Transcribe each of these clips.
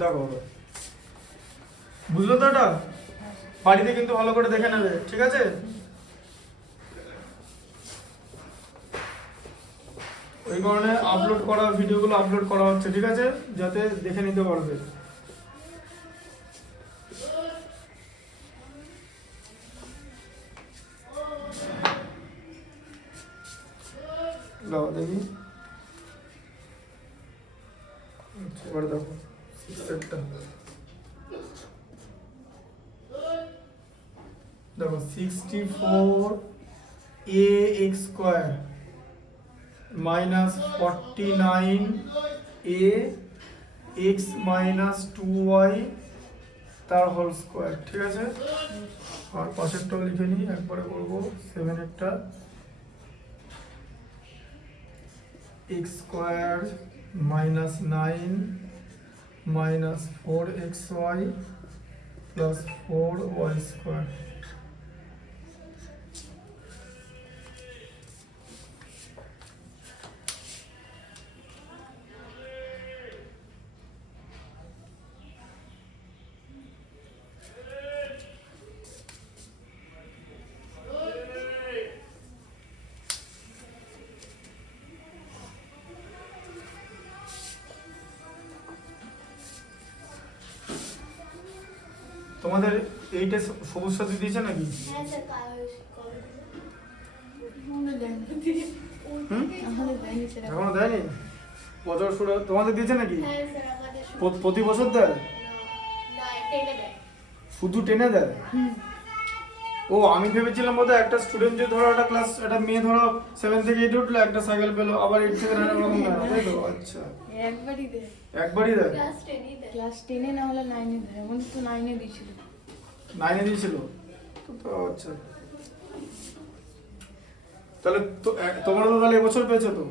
দেখো বুঝলো তো? এটা বাড়িতে কিন্তু ভালো করে দেখে নেবে, ঠিক আছে? ওই কারণে আপলোড করা ভিডিওগুলো আপলোড করা হচ্ছে, ঠিক আছে, যাতে দেখে নিতে পারবে। দাও দেখি, এবারে দেখো সিক্সেরটা দেখো 64a(x² minus 49a(x minus 2y) তার হোল স্কোয়ার, ঠিক আছে? আর পাশেরটাও লিখে নিই, একবারে করবো 7-এরটা x² minus 9 minus 4xy plus 4y²। তোমাদের এইটা সবুজ সাথী দিয়েছে নাকি? হ্যাঁ স্যার, এখনো দেয়নি? বছর শুরু তোমাদের দিয়েছে নাকি? হ্যাঁ স্যার, আমাদের প্রতি বছর দেয়? না, টেনে দেয়। শুধু টেনে দেয়? ও আমি ভেবেছিলাম বোধহয় একটা স্টুডেন্ট যে ধরো একটা ক্লাস, একটা মেয়ে ধরো 7 থেকে 8 উঠলো, একটা সাইকেল পেলো, আবার 8 থেকে 9 এরকম দেয় না, তাই তো? আচ্ছা, একবারই দেয়। একবারই দেয়? ক্লাস 10-ই দেয়। ক্লাস 10-এ না হলে 9-এ দেয়। এমন তো 9-এ দিয়েছিল। 9 এ দিয়েছিল তো? আচ্ছা, তাহলে তো তোমরা তো তাহলে এবছর পেয়েছো তো?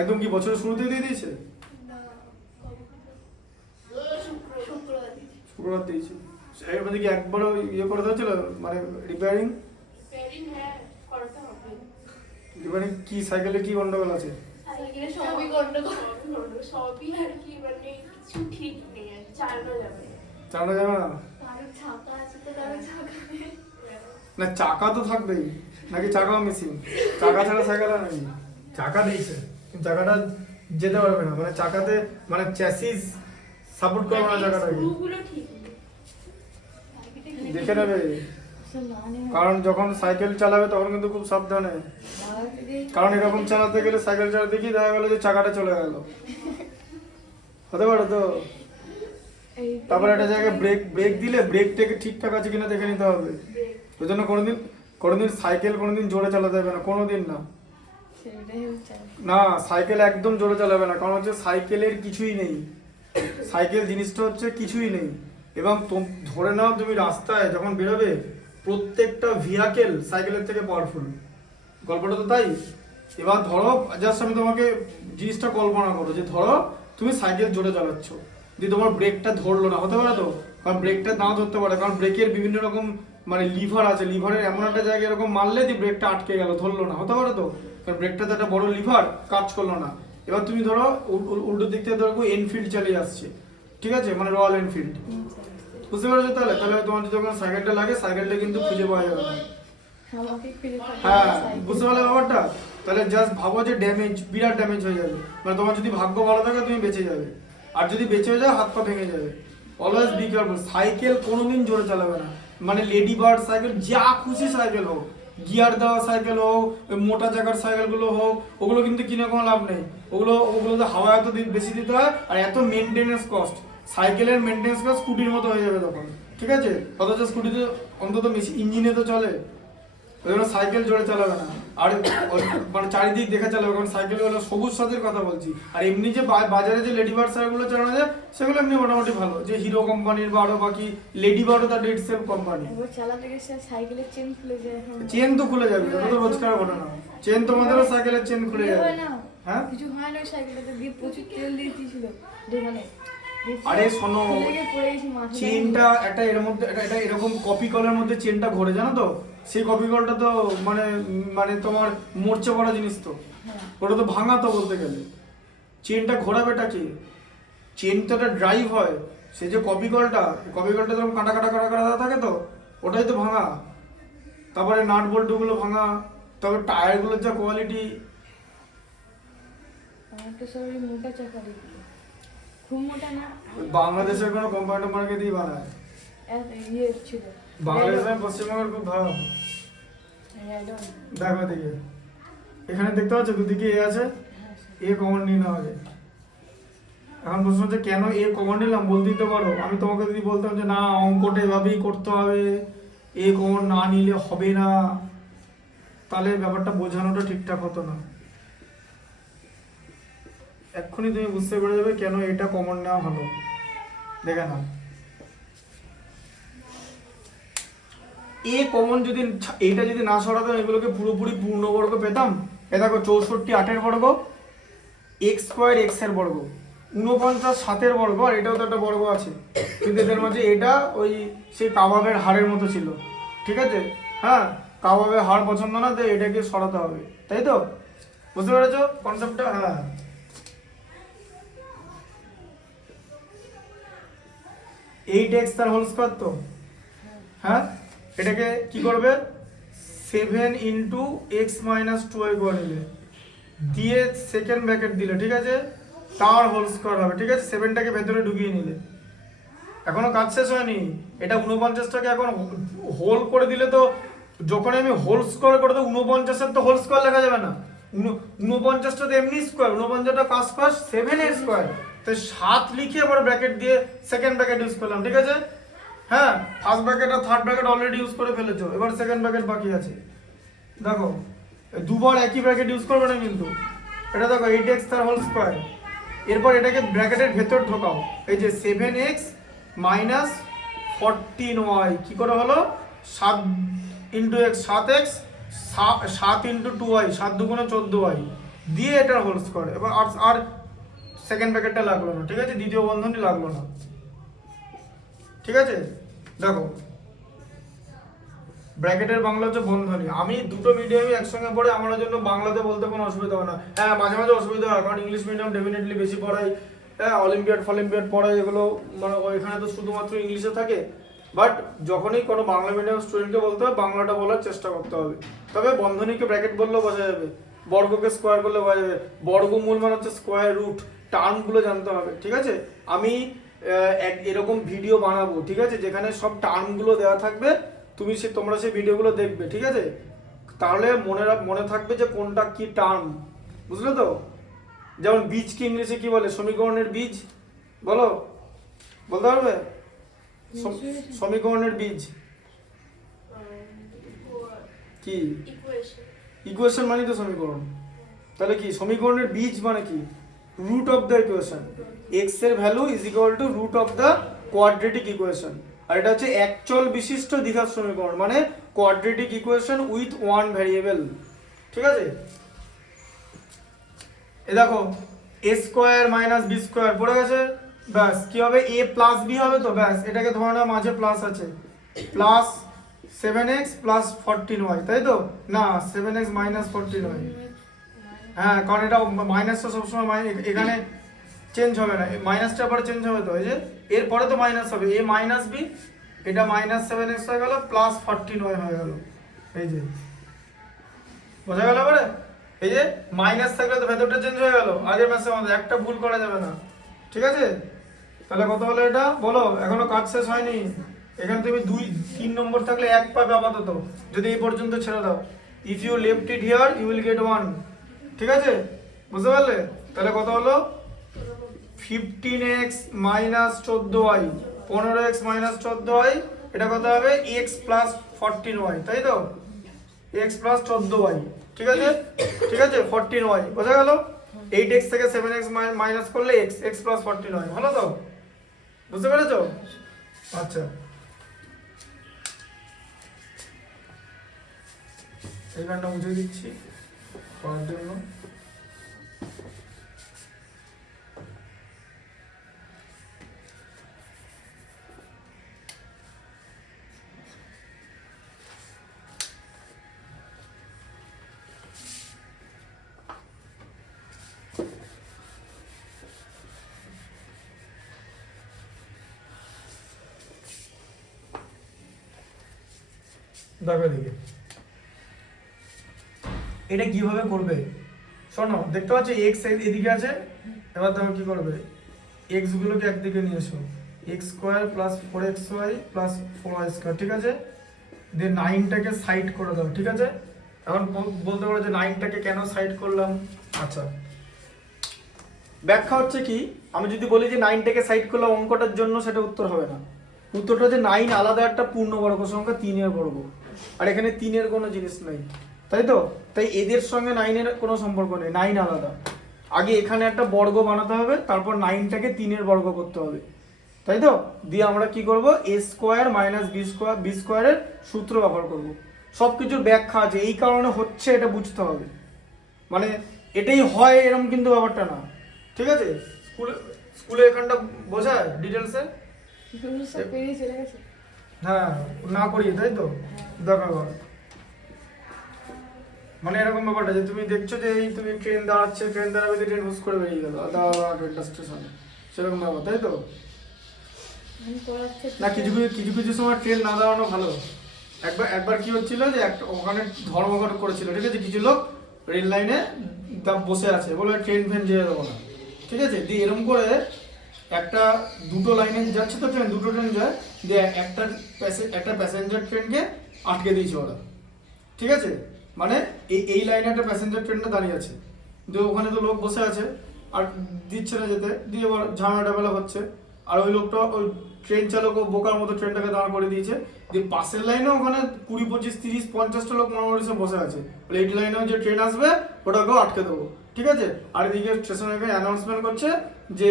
একদম কি বছরের শুরুতেই দিয়ে দিয়েছে? না, শুক্রবার দিয়েছে। শুক্রবার দিয়েছে। এর মধ্যে কি একবারও ইয়ে করে দিয়েছিল, মানে রিপেয়ারিং? হ্যাঁ, করাতে হবে। রিপেয়ারিং কি সাইকেলে কি গন্ডগোল আছে? সাইকেলে সবই গন্ডগোল, সবই আর কি, মানে কিছু ঠিক নেই, আর চালানো যাবে না। চালানো যাবে না? কারো চাকা আছে তো কারো চাকা নেই। না চাকা তো থাকবেই, নাকি চাকাও মিসিং? চাকা ছাড়া সাইকেল আর নাকি? চাকা দিয়েছে কিন্তু চাকাটা যেতে পারবে না, মানে চাকাতে মানে চ্যাসিস সাপোর্ট করবে না চাকাটাকে। স্ক্রুগুলো ঠিক নেই। দেখে নেবে, স্যার 9-এ কারণ যখন সাইকেল চালাবে তখন কিন্তু খুব সাবধানে, লাগাতে দিয়ে কারণ এরকম চালাতে গেলে সাইকেল চালাতে গিয়ে দেখা গেলো যে চাকাটা চলে গেল, হতে পারে তো। এই তারপরে একটা জায়গায় ব্রেক দিলে ব্রেকটাকে ঠিকঠাক আছে কিনা দেখে নিতে হবে। ওই জন্য কোনোদিন সাইকেল কোনোদিন জোরে চালাতে হবে না, কোনোদিন না। সেটাই হচ্ছে। না সাইকেল একদম জোরে চালাবে না, কারণ হচ্ছে সাইকেলের কিছুই নেই, সাইকেল জিনিসটা হচ্ছে কিছুই নেই। এবং ধরে নাও তুমি রাস্তায় যখন বেরোবে, প্রত্যেকটা ভেহিকেল সাইকেলের থেকে পাওয়ারফুল, গল্পটা তো তাই। এবার ধরো জাস্ট আমি তোমাকে জিনিসটা কল্পনা করো যে ধরো তুমি সাইকেল জোরে চালাচ্ছ, দিয়ে তোমার ব্রেকটা ধরলো না, হতে পারে তো? কারণ ব্রেকটা নাও ধরতে পারে, কারণ ব্রেকের বিভিন্ন রকম মানে লিভার আছে, লিভারের এমন একটা জায়গায় এরকম মারলে যে ব্রেকটা আটকে গেল, ধরলো না, হতে পারে তো? কারণ ব্রেকটা তো একটা বড় লিভার, কাজ করলো না। এবার তুমি ধরো উল্টো দিক থেকে ধরো এনফিল্ড চালিয়ে আসছে, ঠিক আছে, মানে রয়্যাল এনফিল্ড, বুঝতে পারছো? তাহলে তোমার যদি যখন সাইকেলটা লাগে, সাইকেলটা কিন্তু খুঁজে পাওয়া যাবে না। আমাকে ফিরে পাঠাবে হ্যাঁ, সাইকেল। বুঝতে পারলে ব্যাপারটা? তাহলে জাস্ট ভাবো যে ড্যামেজ, বিরাট ড্যামেজ হয়ে যাবে, মানে তোমার যদি ভাগ্য ভালো থাকে তুমি বেঁচে যাবে, আর যদি বেঁচে যায় হাত পা ভেঙে যাবে। অলওয়েজ বি কেয়ারফুল, সাইকেল কোনোদিন জোরে চালাবে না, মানে লেডি বার্ড সাইকেল, যা খুশি সাইকেল হোক, গিয়ার দেওয়া সাইকেল হোক, ওই মোটা চাকার সাইকেলগুলো হোক, ওগুলো কিন্তু কিনে কোনো লাভ নেই। ওগুলোতে হাওয়া এত বেশি দিতে হয়, আর এত মেনটেনেন্স কস্ট, সাইকেলের মেনটেনেন্স কস্ট স্কুটির মতো হয়ে যাবে তখন, ঠিক আছে? অথচ স্কুটিতে অন্তত ইঞ্জিনে তো চলে, ওই জন্য সাইকেল জোরে চালাবে না। আর মানে চারিদিক দেখে চালাবে, কারণ সাইকেল হলো সবুজ সাথীর কথা বলছি। আর এমনি যে বাজারে যে লেডি বার্ড সাইকেলগুলো চালানো যায়, সেগুলো এমনি মোটামুটি ভালো, যে হিরো কোম্পানির বা আরো বাকি লেডি বার্ডও তার ডেট সেল কোম্পানি। একবার চালাতে গেছে সাইকেলের চেন খুলে যায়। এখন চেন তো খুলে যাবে, ওটা তো রোজকার ঘটনা। চেন তোমাদেরও সাইকেলের চেন খুলে ইয়ে যাবে। হয় না, হ্যাঁ, কিছু হয় না ওই সাইকেলটাতে, দিয়ে প্রচুর তেল দিয়ে দিয়েছিল দোকানে। আরে শোনো, চেনটা একটা এর মধ্যে এটা এরকম কপি কলের মধ্যে চেনটা ঘোরে, জানো তো? সেই কপি কলটা তো মানে মানে তোমার মরচে পড়া জিনিস তো, ওটা তো ভাঙা তো বলতে গেলে। চেনটা ঘোরাবেটা কি? চেন তো একটা ড্রাইভ হয়, সে যে কপি কলটা যেরকম কাটা কাটা কাটা কাটা থাকে তো ওটাই তো ভাঙা। তারপরে নাট বল্টুগুলো ভাঙা, তারপরে টায়ারগুলোর যা কোয়ালিটি। আমার তো সবাই মোটা চাকা দিল, খুব মোটা না, বাংলাদেশের কোনো কোম্পানি টোম্পানিকে দিয়ে বানায়, ইয়ে ছিল বাংলাদেশের পশ্চিমবঙ্গের খুব ভালো। রেডন। দেখো দিকে এখানে দেখতে পাচ্ছ দুদিকে এ আছে, এ কমন নিয়ে নেওয়া যায়। এখন প্রশ্ন হচ্ছে কেন এ কমন নিলাম, বলতে দিতে পারো। আমি তোমাকে যদি বলতাম যে না অঙ্কটা এভাবেই করতে হবে, এ কমন না নিলে হবে না, তাহলে ব্যাপারটা বোঝানোটা ঠিকঠাক হতো না। এক্ষুনি তুমি বুঝতে পেরে যাবে কেন এটা কমন নেওয়া হলো। দেখে নাও, এ কমন যদি এইটা যদি না সরাতাম এগুলোকে পুরোপুরি পূর্ণবর্গ পেতাম। এ দেখো 64 8 বর্গ, এক্স স্কোয়ার এক্স এর বর্গ, 49 7 বর্গ, আর এটাও তো একটা বর্গ আছে, কিন্তু এদের মাঝে এটা ওই সেই কাবাবের হাড়ের মতো ছিল, ঠিক আছে। হ্যাঁ, কাবাবের হাড় পছন্দ না, তো এটাকে সরাতে হবে, তাই তো? বুঝতে পেরেছো কনসেপ্টটা? হ্যাঁ, 8x তার হোল স্কয়ার তো। হ্যাঁ, এটাকে কি করবে, 7 ইন্টু এক্স মাইনাস 2y করে নিলে, দিয়ে সেকেন্ড ব্র্যাকেট দিলে, ঠিক আছে, তার হোল স্কয়ার হবে, ঠিক আছে। 7টাকে ভেতরে ঢুকিয়ে নিলে, এখনো কাজ শেষ হয়নি। এটা 49টাকে এখন হোল করে দিলে তো, যখন আমি হোল স্কয়ার করে দেবো 49-এর তো হোল স্কয়ার লেখা যাবে না, 49টা তো এমনি স্কয়ার, 49টা কাজ স্কয়ার 7 এর স্কয়ার, তো 7 লিখে আবার ব্র্যাকেট দিয়ে সেকেন্ড ব্র্যাকেট ইউজ করলাম, ঠিক আছে। হ্যাঁ, ফার্স্ট ব্র্যাকেট আর থার্ড ব্র্যাকেট অলরেডি ইউজ করে ফেলেছো, এবার সেকেন্ড ব্র্যাকেট বাকি আছে। দেখো দুবার একই ব্র্যাকেট ইউজ করবে না কিন্তু। এটা দেখো 8x তার হোল স্কয়ার, এরপর এটাকে ব্র্যাকেটের ভেতর ঢোকাও, এই যে 7x মাইনাস 14y কি করে হলো, 7 into x 7x 7 into 2y 7 দুগুণে 14y দিয়ে এটার হোল স্কয়ার। এবার আর সেকেন্ড ব্র্যাকেটটা লাগলো না, ঠিক আছে, দ্বিতীয় বন্ধনী লাগলো না, ঠিক আছে। দেখো ব্র্যাকেটের বাংলা হচ্ছে বন্ধনী। আমি দুটো মিডিয়ামই একসঙ্গে পড়ে আমার জন্য বাংলাতে বলতে কোনো অসুবিধা হয় না। হ্যাঁ, মাঝে মাঝে অসুবিধা হয়, কারণ ইংলিশ মিডিয়াম ডেফিনেটলি বেশি পড়াই, হ্যাঁ, অলিম্পিয়াড ফলিম্পিয়াড পড়াই, এগুলো মানে এখানে তো শুধুমাত্র ইংলিশে থাকে। বাট যখনই কোনো বাংলা মিডিয়াম স্টুডেন্টকে বলতে হবে, বাংলাটা বলার চেষ্টা করতে হবে। তবে বন্ধনীকে ব্র্যাকেট বললেও বোঝা যাবে, বর্গকে স্কোয়ার করলে বোঝা যাবে, বর্গমূল মানে হচ্ছে স্কোয়ার রুট, টার্মগুলো জানতে হবে, ঠিক আছে। আমি এরকম ভিডিও বানাবো, ঠিক আছে, যেখানে সব টার্মগুলো দেওয়া থাকবে, তোমরা সেই ভিডিওগুলো দেখবে, ঠিক আছে, তাহলে মনে থাকবে যে কোনটা কি টার্ম, বুঝলে তো। যেমন বীজকে ইংলিশে কি বলে, সমীকরণের বীজ বলো, বলতে পারবে? সমীকরণের বীজ কি? ইকুয়েশন মানে তো সমীকরণ। তাহলে কি সমীকরণের বীজ মানে কি? Root of the equation, x এর value is equal to root of the quadratic equation. আর এটা হচ্ছে একচল বিশিষ্ট দ্বিঘাত সমীকরণ, মানে quadratic equation with one variable, ঠিক আছে। এ দেখো a square minus b square পড়ে গেছে, ব্যাস কি হবে, এ প্লাস বি হবে তো, ব্যাস এটাকে ধরে নাও মাঝে প্লাস আছে, প্লাস 7x প্লাস 14y, তাই তো না, 7x মাইনাস 14y। হ্যাঁ, কারণ এটা মাইনাসটা সবসময় এখানে চেঞ্জ হবে না, মাইনাসটা আবার চেঞ্জ হবে তো, এই যে এরপরে তো মাইনাস হবে, এ মাইনাস বি, এটা মাইনাস 7x হয়ে গেল, প্লাস 14y হয়ে গেল, এই যে বোঝা গেল এবারে। এই যে মাইনাস থাকলে তো ভেতরটা চেঞ্জ হয়ে গেল, আগের ম্যাচের মধ্যে একটা ভুল করা যাবে না, ঠিক আছে। তাহলে কত হলো এটা বলো, এখনো কাজ শেষ হয়নি। এখানে তুমি 2-3 নম্বর থাকলে 1 পাবে আপাতত, যদি এই পর্যন্ত ছেড়ে দাও। If you left it here you will get 1, ঠিক আছে, বুঝতে পারলে। তাহলে কত হলো, 15x minus 14y, 15x minus 14y, এটা কত হবে, x প্লাস 14y, তাই তো, x প্লাস 14y, ঠিক আছে, ঠিক আছে, 14y বোঝা গেল। 8x থেকে 7x মাইনাস করলে x, x প্লাস 14y, ভালো তো, বুঝতে পেরেছো? আচ্ছা, এই গানটা মুছে দিচ্ছি পড়ার জন্য। দেখো এদিকে এটা কিভাবে করবে শোনো, দেখতে পাচ্ছ এক্স এদিকে আছে, এবার দেখো কি করবে, এক্স গুলোকে একদিকে নিয়ে এসো, x square plus 4xy plus 4y square, ঠিক আছে, দিয়ে 9টাকে সাইড করে দাও, ঠিক আছে। এখন বলতে পারো যে 9টাকে কেন সাইড করলাম। আচ্ছা, ব্যাখ্যা হচ্ছে কি, আমি যদি বলি যে 9টাকে সাইড করলাম অঙ্কটার জন্য, সেটা উত্তর হবে না। উত্তরটা হচ্ছে 9 আলাদা একটা পূর্ণবর্গ সংখ্যা, 3 বর্গ, আর এখানে 3 কোনো জিনিস নাই, তাই তো। তাই এদের সঙ্গে 9 কোনো সম্পর্ক নেই, 9 আলাদা। আগে এখানে একটা বর্গ বানাতে হবে, তারপর 9টাকে 3 বর্গ করতে হবে, তাই তো। দিয়ে আমরা কি করব, a স্কোয়ার মাইনাস বি স্কোয়ারের সূত্র ব্যবহার করব। সব কিছুর ব্যাখ্যা আছে, এই কারণে হচ্ছে এটা বুঝতে হবে, মানে এটাই হয় এরকম কিন্তু ব্যাপারটা না, ঠিক আছে। স্কুলে এখানটা বোঝায় ডিটেলসে, সব পেরিয়ে চলে গেছে। হ্যাঁ না করিয়ে, তাই তো। দেখা মানে এরকম ব্যাপারটা যে তুমি দেখছো যে এই তুমি ট্রেন দাঁড়াচ্ছে, ট্রেন দাঁড়াবে, ট্রেন হুস করে বেরিয়ে গেল ট্রেনটা স্টেশনে, সেরকম ব্যাপার, তাই তো। না কিছু কিছু সময় ট্রেন না দাঁড়ানো ভালো। একবার কি হচ্ছিল যে একটা ওখানে ধর্মঘট করেছিল, ঠিক আছে, কিছু লোক রেল লাইনে বসে আছে, বলে ট্রেন ফেন যেতে দেবো না, ঠিক আছে। দিয়ে এরকম করে দুটো লাইনে যাচ্ছে তো ট্রেন, দুটো ট্রেন যায়, দিয়ে একটা প্যাসেঞ্জার ট্রেনকে আটকে দিয়েছে ওরা, ঠিক আছে। মানে এই লাইনে একটা প্যাসেঞ্জার ট্রেনটা দাঁড়িয়ে আছে, দিয়ে ওখানে তো লোক বসে আছে আর দিচ্ছে না যেতে, দিয়ে এবার ঝামেলা হচ্ছে, আর ওই লোকটা ওই ট্রেন চালক ও বোকার মতো ট্রেনটাকে দাঁড় করে দিয়েছে। দিয়ে পাশের লাইনে ওখানে 20, 25, 30, 50টা লোক মোটামুটি সব বসে আছে, বলে এই লাইনেও যে ট্রেন আসবে ওটাকেও আটকে দেবো, ঠিক আছে। আর এদিকে স্টেশনে অ্যানাউন্সমেন্ট করছে যে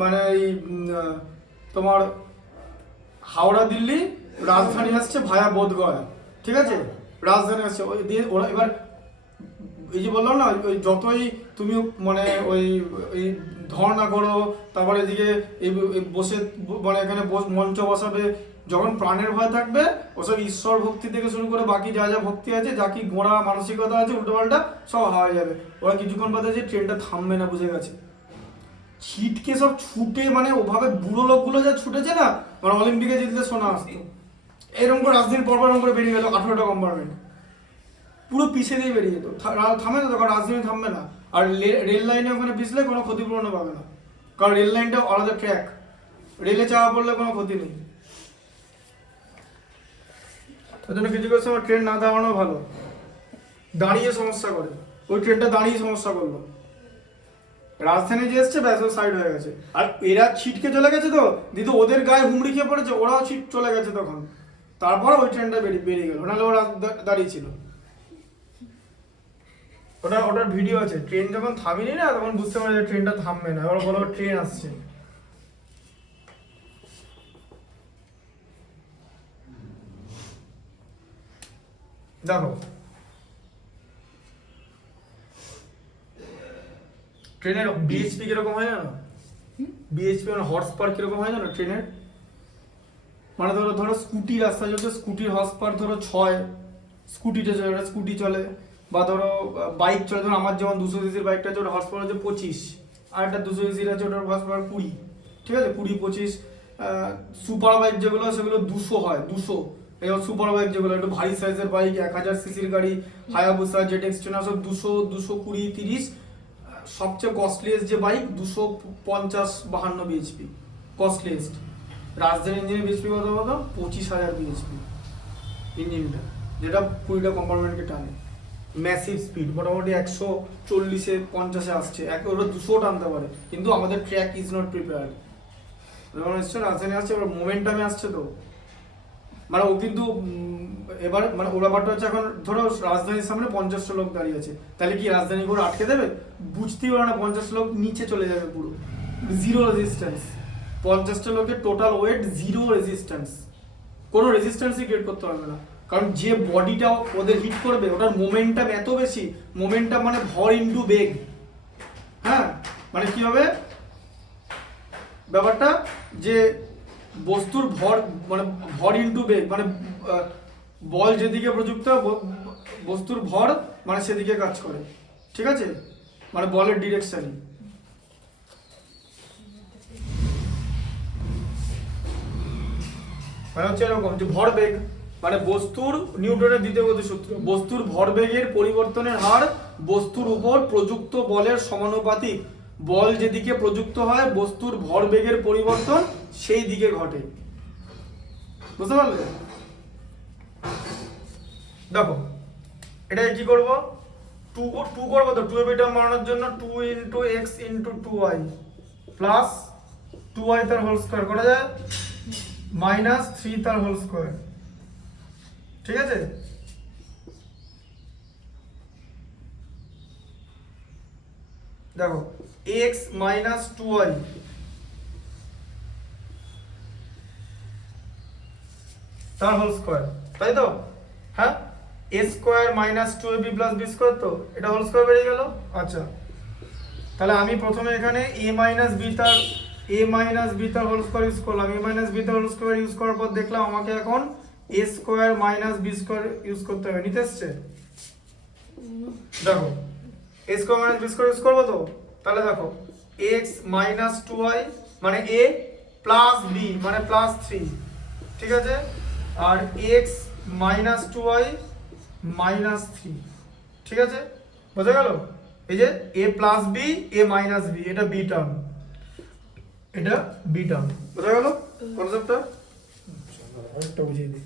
মানে এই তোমার হাওড়া দিল্লি রাজধানী আসছে ভায়া বোধগয়া, ঠিক আছে, রাজধানী আসছে। ওই দিয়ে ওরা এবার এই যে বললাম না, ওই যতই তুমি মানে ওই ধর্ণা করো, তারপরে এদিকে এই বসে মানে এখানে মঞ্চ বসাবে, যখন প্রাণের ভয় থাকবে ওসব ঈশ্বর ভক্তি থেকে শুরু করে বাকি যা যা ভক্তি আছে, যা কি গোড়া মানসিকতা আছে উল্টোপাল্টা সব হয়ে যাবে। ওরা কিছুক্ষণ বাদে যে ট্রেনটা থামবে না, বুঝে গেছে। ছিটকে সব ছুটে, মানে ওভাবে বুড়ো লোকগুলো যা ছুটেছে না, মানে অলিম্পিকে জিতলে সোনা আসতো, এরকম করে রাজধানী পরপর করে বেরিয়ে গেল 18টা কম্পার্টমেন্ট, পুরো পিছিয়ে দিয়ে বেরিয়ে যেত, থামে না, তখন রাজধানী থামবে না। আর রেল লাইনে ওখানে পিছলে কোনো ক্ষতিপূরণও পাবে না, কারণ রেল লাইনটা আলাদা ট্র্যাক, রেলে চাপা পড়লে কোনো ক্ষতি নেই। ওই জন্য কিছু কিছু সময় ট্রেন না দাঁড়ানো ভালো, দাঁড়িয়ে সমস্যা করে, ওই ট্রেনটা দাঁড়িয়ে সমস্যা করলো, রাজধানী যে এসছে ব্যাস সাইড হয়ে গেছে। আর এরা ছিটকে চলে গেছে তো, দিদি ওদের গায়ে হুমড়ি খেয়ে পড়েছে, ওরাও ছিট চলে গেছে তখন, তারপর ওই ট্রেনটা বেরিয়ে গেল, নাহলে ওরা দাঁড়িয়ে ছিল। ওটার ভিডিও আছে, ট্রেন যখন থামিনি না তখন বুঝতে পারে যে ট্রেনটা থামবে না, এবার বলো ট্রেন আসছে। দেখো ট্রেনের বিএইচপি কিরকম হয় জানো, বিএইচপি মানে হর্স পাওয়ার কিরকম হয় জানো ট্রেনের, মানে ধরো স্কুটি রাস্তা চলছে, স্কুটির হর্স পাওয়ার ধরো 6, স্কুটি চলে, বা ধরো বাইক চলে, ধরো আমার যেমন 200 সিসির বাইকটা আছে ওটা হর্স পাওয়ার হচ্ছে 25, আর একটা 200 সিসির আছে ওটার হর্স পাওয়ার 20, ঠিক আছে, 20, 25। সুপার বাইক যেগুলো সেগুলো 200 হয়, 200। এবার সুপার বাইক যেগুলো একটু ভারী সাইজের বাইক, 1000 সিসির গাড়ি, হায়াবুসা, জেট এক্সট্রেনা, সব 200, 220, 30। সবচেয়ে কস্টলিয়েস্ট যে বাইক 250, 52 বিএইচপি কস্টলিয়েস্ট। রাজধানী ইঞ্জিনের বিএইচপি কত 25,000 বিএইচপি ইঞ্জিনটা, যেটা 20টা কম্পার্টমেন্টকে টানে, ম্যাসিভ স্পিড, মোটামুটি 140-এ 50-এ আসছে, ওটা 200 টানতে পারে, কিন্তু আমাদের ট্র্যাক ইজ নট প্রিপেয়ার্ড। যখন এসছে রাজধানী আসছে, এবার মোমেন্টামে আসছে তো, মানে ও কিন্তু এবার মানে ওর ব্যাপারটা হচ্ছে, এখন ধরো রাজধানীর সামনে 50টা লোক দাঁড়িয়ে আছে, তাহলে কি রাজধানী করে আটকে দেবে? বুঝতেই পারে না, 50 লোক নিচে চলে যাবে পুরো, জিরো রেজিস্ট্যান্স, 50টা লোকের টোটাল ওয়েট, জিরো রেজিস্ট্যান্স, কোনো রেজিস্ট্যান্সই ক্রিয়েট করতে পারবে না, কারণ যে বডিটা ওদের হিট করবে ওটার মোমেন্টাম এত বেশি, মোমেন্টাম মানে ভর ইনটু বেগ। হ্যাঁ, মানে কি হবে ব্যাপারটা, যে বস্তুর ভর মানে ভর ইনটু বেগ, মানে বল যেদিকে প্রযুক্ত বস্তুর ভর মানে সেদিকে কাজ করে, ঠিক আছে, মানে বলের ডিরেকশনই। মানে হচ্ছে এরকম যে ভর বেগ মানে বস্তুর নিউটনের দ্বিতীয় গতির সূত্র, বস্তুর ভরবেগের পরিবর্তনের হার বস্তুর উপর প্রযুক্ত বলের সমানুপাতিক। বল যেদিকে প্রযুক্ত হয় বস্তুর ভরবেগের পরিবর্তন সেই দিকে ঘটে। বুঝতে পারলে? দেখো এটাকে কি করব, টু করবো তো, 2 এর টার্ম বানানোর জন্য 2 × x × 2y প্লাস 2y তার হোল স্কয়ার করা যায় -3 তার হোল স্কয়ার। ঠিক আছে, দেখো x - 2y তার হোল স্কয়ার, তাই তো? হ্যাঁ, a square - 2ab + b square, তো এটা হোল স্কয়ার বেরিয়ে গেল। আচ্ছা, তাহলে আমি প্রথমে এখানে a - b তার হোল স্কয়ার ইউজ করলাম। a - b তার হোল স্কয়ার ইউজ করার পর দেখলাম আমাকে এখন a square - b square use করতে হবে। নিতে এসছে? দেখো a square - b square use করব তো, তাহলে দেখো x - 2y মানে a প্লাস b মানে +3, ঠিক আছে, আর x - 2y -3, ঠিক আছে, বোঝা গেল? এই যে a plus b a minus b, এটা b টার্ম, এটা b টার্ম, বোঝা গেল কনসেপ্টটা? আরেকটা বুঝিয়ে দিই।